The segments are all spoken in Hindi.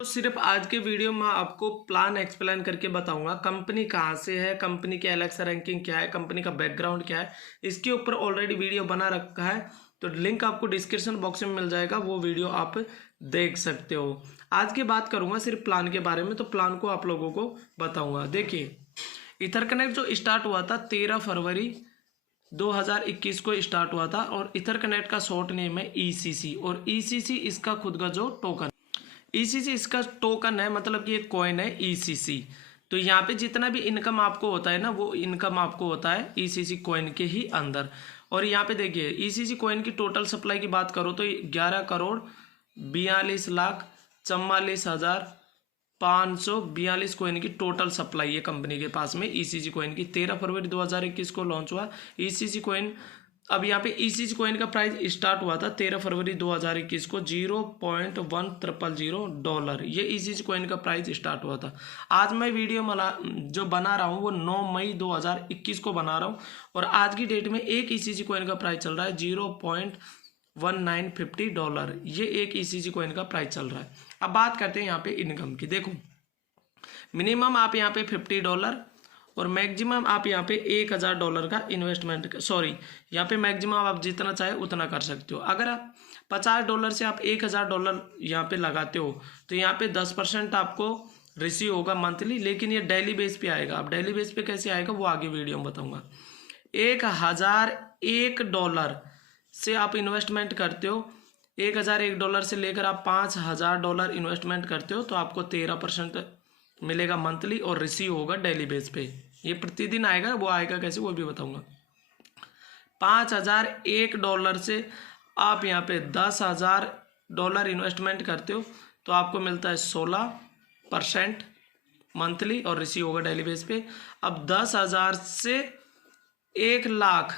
तो सिर्फ आज के वीडियो में आपको प्लान एक्सप्लेन करके बताऊंगा कंपनी कहाँ से है, कंपनी की एलेक्सा रैंकिंग क्या है, कंपनी का बैकग्राउंड क्या है। इसके ऊपर ऑलरेडी वीडियो बना रखा है, तो लिंक आपको डिस्क्रिप्शन बॉक्स में मिल जाएगा, वो वीडियो आप देख सकते हो। आज की बात करूंगा सिर्फ प्लान के बारे में, तो प्लान को आप लोगों को बताऊंगा। देखिए, इथरकनेक्ट जो स्टार्ट हुआ था 13 फरवरी 2021 को स्टार्ट हुआ था, और इथरकनेक्ट का शॉर्ट नेम है ईसीसी, और ईसीसी इसका खुद का जो टोकन, ईसीसी इसका टोकन है, मतलब कि एक कॉइन है ईसीसी। तो यहाँ पे जितना भी इनकम आपको होता है ना, वो इनकम आपको होता है ईसीसी कॉइन के ही अंदर। और यहाँ पे देखिए, ईसीसी कॉइन की टोटल सप्लाई की बात करो तो 11,42,44,542 कॉइन की टोटल सप्लाई है कंपनी के पास में ईसीसी कॉइन की। 13 फरवरी 2021 को लॉन्च हुआ ईसीसी कॉइन। अब यहाँ पे ईसीसी कॉइन का प्राइस स्टार्ट हुआ था 13 फरवरी 2021 को $0.1000। ये ईसीसी कॉइन का प्राइस स्टार्ट हुआ था। आज मैं वीडियो जो बना रहा हूँ वो 9 मई 2021 को बना रहा हूँ, और आज की डेट में एक ईसीसी कॉइन का प्राइस चल रहा है $0.1950। ये एक ईसीसी कॉइन का प्राइस चल रहा है। अब बात करते हैं यहाँ पे इनकम की। देखो, मिनिमम आप यहाँ पे $50 और मैक्सिमम आप यहाँ पे $1000 का इन्वेस्टमेंट, सॉरी, यहाँ पे मैक्सिमम आप जितना चाहे उतना कर सकते हो। अगर आप $50 से आप $1000 यहाँ पे लगाते हो, तो यहाँ पे 10% आपको रिसीव होगा मंथली, लेकिन ये डेली बेस पे आएगा। अब डेली बेस पे कैसे आएगा वो आगे वीडियो में बताऊंगा। $1001 से आप इन्वेस्टमेंट करते हो, $1001 से लेकर आप $5000 इन्वेस्टमेंट करते हो, तो आपको 13% मिलेगा मंथली, और रिसीव होगा डेली बेस पे। ये प्रतिदिन आएगा, वो आएगा कैसे वो भी बताऊंगा। $5001 से आप यहाँ पे $10,000 इन्वेस्टमेंट करते हो, तो आपको मिलता है 16% मंथली, और रिसीव होगा डेली बेस पे। अब 10,000 से 1,00,000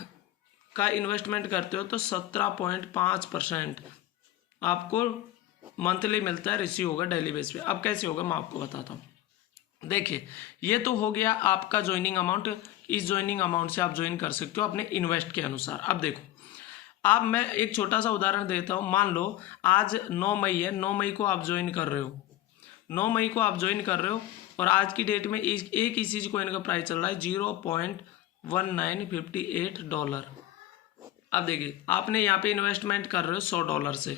का इन्वेस्टमेंट करते हो, तो 17.5% आपको मंथली मिलता है, रिसीव होगा डेली बेस पे। अब कैसे होगा मैं आपको बताता हूँ। देखिए, ये तो हो गया आपका ज्वाइनिंग अमाउंट। इस ज्वाइनिंग अमाउंट से आप ज्वाइन कर सकते हो अपने इन्वेस्ट के अनुसार। अब देखो, अब मैं एक छोटा सा उदाहरण देता हूँ। मान लो आज 9 मई है, 9 मई को आप ज्वाइन कर रहे हो, 9 मई को आप ज्वाइन कर रहे हो, और आज की डेट में एक ईसीजी कॉइन का प्राइस चल रहा है $0.1958। अब देखिए, आपने यहाँ पे इन्वेस्टमेंट कर रहे हो $100 से,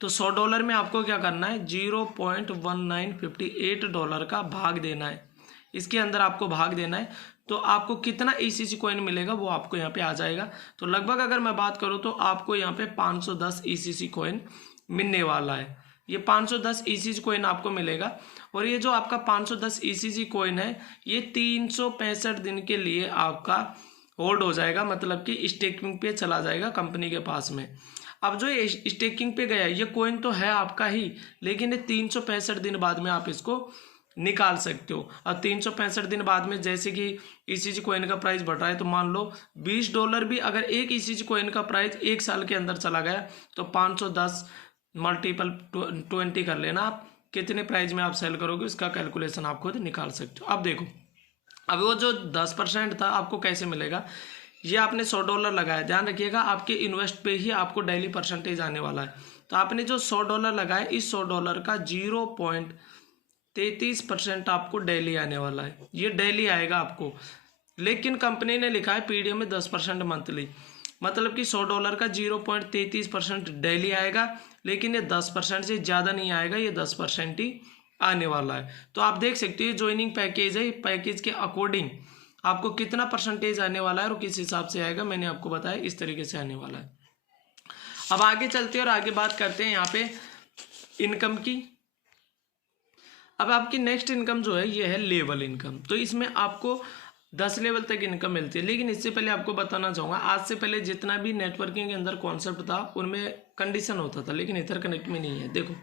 तो $100 में आपको क्या करना है, $0.1958 का भाग देना है। इसके अंदर आपको भाग देना है, तो आपको कितना ईसीसी कॉइन मिलेगा वो आपको यहाँ पे आ जाएगा। तो लगभग अगर मैं बात करूँ तो आपको यहाँ पे 510 ईसीसी कॉइन मिलने वाला है। ये 510 ईसीसी कॉइन आपको मिलेगा, और ये जो आपका 510 ईसीसी कॉइन है, ये 365 दिन के लिए आपका होल्ड हो जाएगा, मतलब कि स्टेकिंग पे चला जाएगा कंपनी के पास में। अब जो ये स्टेकिंग पे गया, ये कॉइन तो है आपका ही, लेकिन ये 365 दिन बाद में आप इसको निकाल सकते हो। अब 365 दिन बाद में जैसे कि ईसीजी कॉइन का प्राइस बढ़ रहा है, तो मान लो $20 भी अगर एक ईसीजी कॉइन का प्राइस 1 साल के अंदर चला गया, तो 510 मल्टीपल 20 कर लेना आप, कितने प्राइस में आप सेल करोगे उसका कैलकुलेशन आप खुद निकाल सकते हो। अब देखो, अब वो जो 10% था आपको कैसे मिलेगा। ये आपने $100 लगाया, ध्यान रखिएगा आपके इन्वेस्ट पे ही आपको डेली परसेंटेज आने वाला है। तो आपने जो $100 लगाया, इस $100 का 0.33% आपको डेली आने वाला है। ये डेली आएगा आपको, लेकिन कंपनी ने लिखा है पीडीएफ में 10% मंथली, मतलब कि $100 का 0.33% डेली आएगा, लेकिन ये 10% से ज़्यादा नहीं आएगा, ये 10% ही आने वाला है। तो आप देख सकते हो ज्वाइनिंग पैकेज है, पैकेज के अकॉर्डिंग आपको कितना परसेंटेज आने वाला है और किस हिसाब से आएगा, मैंने आपको बताया इस तरीके से आने वाला है। अब आगे चलते हैं और आगे बात करते हैं यहाँ पे इनकम की। अब आपकी नेक्स्ट इनकम जो है ये है लेवल इनकम। तो इसमें आपको 10 लेवल तक इनकम मिलती है, लेकिन इससे पहले आपको बताना चाहूँगा, आज से पहले जितना भी नेटवर्किंग के अंदर कॉन्सेप्ट था उनमें कंडीशन होता था, लेकिन इथरकनेक्ट में नहीं है। देखो,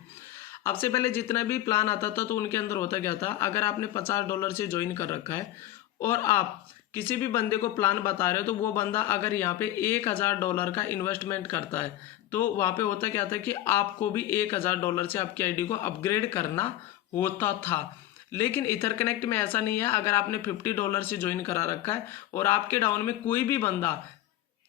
अब से पहले जितना भी प्लान आता था तो उनके अंदर होता क्या था, अगर आपने $50 से ज्वाइन कर रखा है और आप किसी भी बंदे को प्लान बता रहे हो, तो वो बंदा अगर यहाँ पे $1000 का इन्वेस्टमेंट करता है, तो वहाँ पे होता क्या था कि आपको भी $1000 से आपकी आईडी को अपग्रेड करना होता था। लेकिन इथरकनेक्ट में ऐसा नहीं है। अगर आपने $50 से ज्वाइन करा रखा है और आपके डाउन में कोई भी बंदा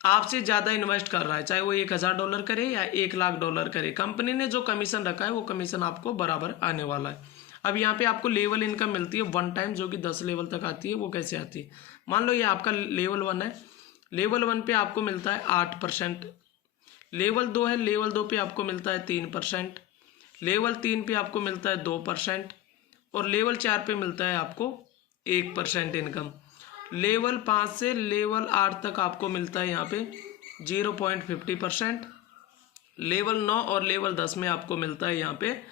आपसे ज़्यादा इन्वेस्ट कर रहा है, चाहे वो $1000 करे या $1,00,000 करे, कंपनी ने जो कमीशन रखा है वो कमीशन आपको बराबर आने वाला है। अब यहाँ पे आपको लेवल इनकम मिलती है वन टाइम, जो कि 10 लेवल तक आती है। वो कैसे आती है, मान लो ये आपका लेवल 1 है, लेवल 1 पे आपको मिलता है 8%, लेवल 2 है, लेवल 2 पे आपको मिलता है 3%, लेवल 3 पे आपको मिलता है 2%, और लेवल 4 पे मिलता है आपको 1% इनकम। लेवल 5 से लेवल 8 तक आपको मिलता है यहाँ पे 0.50%, लेवल 9 और लेवल 10 में आपको मिलता है यहाँ पे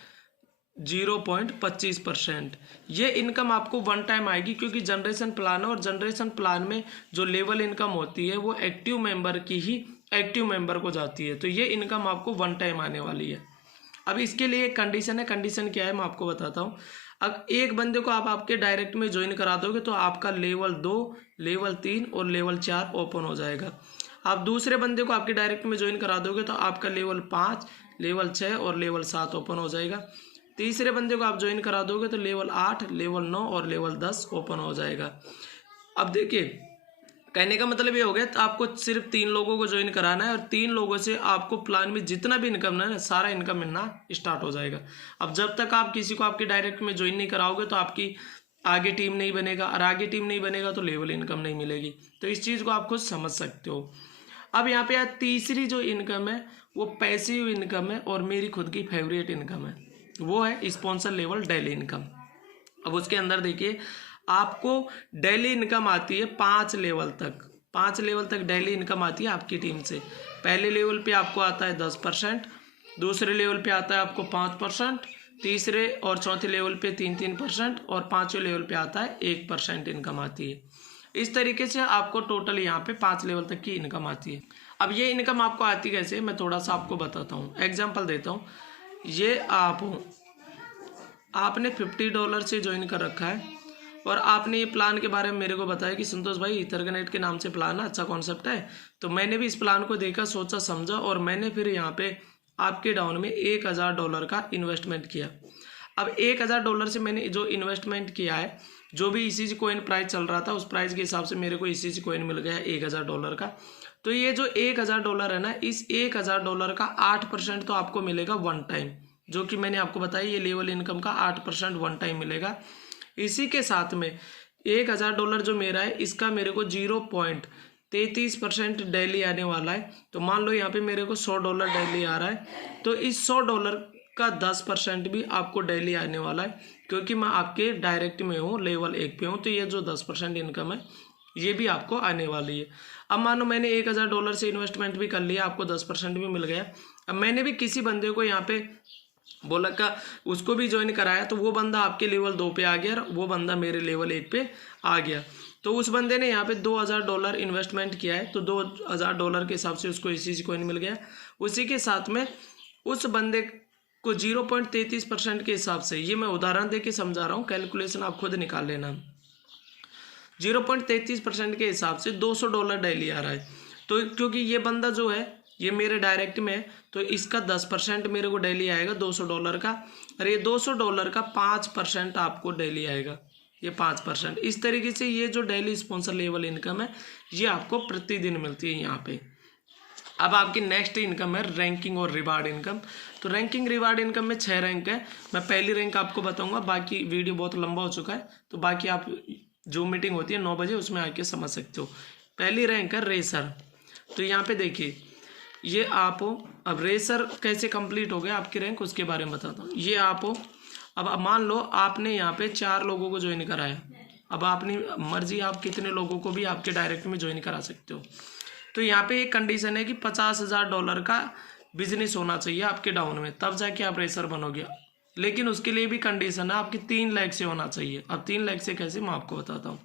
0.25%। ये इनकम आपको वन टाइम आएगी, क्योंकि जनरेशन प्लान है और जनरेशन प्लान में जो लेवल इनकम होती है वो एक्टिव मेंबर की ही एक्टिव मेंबर को जाती है। तो ये इनकम आपको वन टाइम आने वाली है। अब इसके लिए एक कंडीशन है, कंडीशन क्या है मैं आपको बताता हूँ। अब एक बंदे को आप आपके डायरेक्ट में ज्वाइन करा दोगे तो आपका लेवल 2, लेवल 3 और लेवल 4 ओपन हो जाएगा। आप दूसरे बंदे को आपके डायरेक्ट में ज्वाइन करा दोगे तो आपका लेवल 5, लेवल 6 और लेवल 7 ओपन हो जाएगा। तीसरे बंदे को आप ज्वाइन करा दोगे तो लेवल 8, लेवल 9 और लेवल 10 ओपन हो जाएगा। अब देखिए, कहने का मतलब ये हो गया, तो आपको सिर्फ 3 लोगों को ज्वाइन कराना है और 3 लोगों से आपको प्लान में जितना भी इनकम है ना, सारा इनकम मिलना स्टार्ट हो जाएगा। अब जब तक आप किसी को आपके डायरेक्ट में ज्वाइन नहीं कराओगे तो आपकी आगे टीम नहीं बनेगा, और आगे टीम नहीं बनेगा तो लेवल इनकम नहीं मिलेगी। तो इस चीज़ को आप खुद समझ सकते हो। अब यहाँ पे तीसरी जो इनकम है वो पैसिव इनकम है, और मेरी खुद की फेवरेट इनकम है, वो है स्पॉन्सर लेवल डेली इनकम। अब उसके अंदर देखिए, आपको डेली इनकम आती है 5 लेवल तक, 5 लेवल तक डेली इनकम आती है आपकी टीम से। पहले लेवल पे आपको आता है 10%, दूसरे लेवल पे आता है आपको 5%, तीसरे और चौथे लेवल पे 3% और पाँचवें लेवल पे आता है 1% इनकम आती है। इस तरीके से आपको टोटल यहाँ पे 5 लेवल तक की इनकम आती है। अब ये इनकम आपको आती कैसे, मैं थोड़ा सा आपको बताता हूँ, एग्जाम्पल देता हूँ। ये आपने $50 से ज्वाइन कर रखा है और आपने ये प्लान के बारे में मेरे को बताया कि संतोष भाई इथरकनेट के नाम से प्लान है, अच्छा कॉन्सेप्ट है। तो मैंने भी इस प्लान को देखा, सोचा, समझा, और मैंने फिर यहाँ पे आपके डाउन में $1000 का इन्वेस्टमेंट किया। अब $1000 से मैंने जो इन्वेस्टमेंट किया है, जो भी ECG कॉइन प्राइस चल रहा था उस प्राइस के हिसाब से मेरे को ECG कॉइन मिल गया $1000 का। तो ये जो $1000 है ना, इस $1000 का 8% तो आपको मिलेगा वन टाइम, जो कि मैंने आपको बताया ये लेवल इनकम का 8% वन टाइम मिलेगा। इसी के साथ में $1000 जो मेरा है, इसका मेरे को 0.33% डेली आने वाला है। तो मान लो यहाँ पे मेरे को $100 डेली आ रहा है, तो इस $100 का 10% भी आपको डेली आने वाला है, क्योंकि मैं आपके डायरेक्ट में हूँ, लेवल 1 पे हूँ। तो ये जो 10% इनकम है ये भी आपको आने वाली है। अब मानो मैंने $1000 से इन्वेस्टमेंट भी कर लिया, आपको 10% भी मिल गया। अब मैंने भी किसी बंदे को यहाँ पे बोला का उसको भी ज्वाइन कराया, तो वो बंदा आपके लेवल 2 पे आ गया और वो बंदा मेरे लेवल 1 पे आ गया। तो उस बंदे ने यहाँ पे $2000 इन्वेस्टमेंट किया है, तो $2000 के हिसाब से उसको ECG कॉइन मिल गया। उसी के साथ में उस बंदे को 0.33% के हिसाब से, ये मैं उदाहरण दे के समझा रहा हूँ, कैलकुलेशन आप खुद निकाल लेना। 0.33% के हिसाब से $200 डेली आ रहा है। तो क्योंकि ये बंदा जो है ये मेरे डायरेक्ट में है, तो इसका 10% मेरे को डेली आएगा $200 का, और ये $200 का 5% आपको डेली आएगा, ये 5%। इस तरीके से ये जो डेली स्पॉन्सर लेवल इनकम है ये आपको प्रतिदिन मिलती है यहाँ पे। अब आपकी नेक्स्ट इनकम है रैंकिंग और रिवार्ड इनकम। तो रैंकिंग रिवार्ड इनकम में 6 रैंक है। मैं पहली रैंक आपको बताऊंगा, बाकी वीडियो बहुत लंबा हो चुका है, तो बाकी आप जो मीटिंग होती है 9 बजे उसमें आके समझ सकते हो। पहली रैंक है रेसर। तो यहाँ पे देखिए, ये आप हो। अब रेसर कैसे कंप्लीट हो गया आपकी रैंक, उसके बारे में बताता हूँ। ये आप हो। अब मान लो आपने यहाँ पे 4 लोगों को ज्वाइन कराया, अब आपने मर्जी आप कितने लोगों को भी आपके डायरेक्ट में ज्वाइन करा सकते हो। तो यहाँ पे एक कंडीशन है कि $50,000 का बिजनेस होना चाहिए आपके डाउन में, तब जाके आप रेसर बनोगे। लेकिन उसके लिए भी कंडीशन है, आपकी 3 लाख से होना चाहिए। अब 3 लाख से कैसे, मैं आपको बताता हूँ।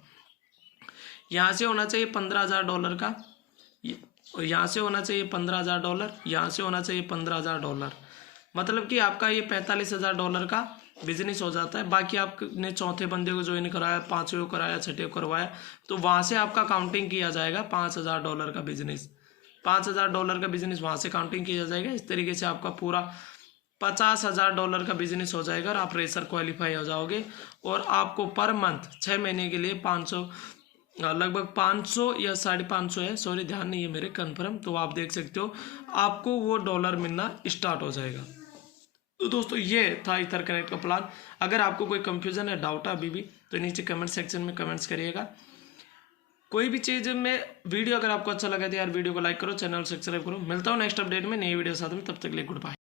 यहाँ से होना चाहिए $15,000 का, और यहाँ से होना चाहिए $15,000, यहाँ से होना चाहिए $15,000। मतलब कि आपका ये $45,000 का बिजनेस हो जाता है। बाकी आपने चौथे बंदे को ज्वाइन कराया, 5वें को कराया, 6ठे को करवाया, तो वहाँ से आपका काउंटिंग किया जाएगा $5,000 का बिजनेस। $5,000 का बिजनेस वहाँ से काउंटिंग किया जाएगा। इस तरीके से आपका पूरा $50,000 का बिजनेस हो जाएगा और आप रेसर क्वालिफाई हो जाओगे। और आपको पर मंथ 6 महीने के लिए लगभग 500 या 550 है, सॉरी ध्यान नहीं है मेरे कंफर्म, तो आप देख सकते हो आपको वो डॉलर मिलना स्टार्ट हो जाएगा। तो दोस्तों ये था ईथर कनेक्ट का प्लान। अगर आपको कोई कंफ्यूजन है, डाउट है अभी भी, तो नीचे कमेंट सेक्शन में कमेंट्स करिएगा। कोई भी चीज़ में वीडियो अगर आपको अच्छा लगा तो यार वीडियो को लाइक करो, चैनल सब्सक्राइब करो। मिलता हूँ नेक्स्ट अपडेट में नई वीडियो साथ में, तब तक के लिए गुड बाय।